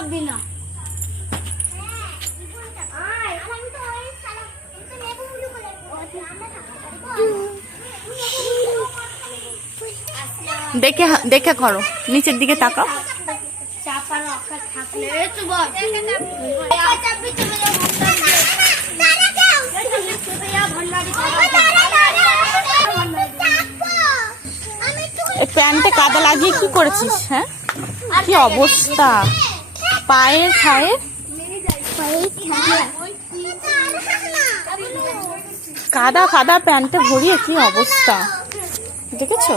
চাপবি না। দেখে দেখে করো, নিচের দিকে তাকাও। চাপার রক্ষা থাকলে তো বল। এই প্যান্টে কাদা লাগিয়ে কি করেছিস? হ্যাঁ, কি অবস্থা পায়ের খায়ের, কাদা কাদা প্যান্টে ভরিয়ে কি অবস্থা দেখেছো?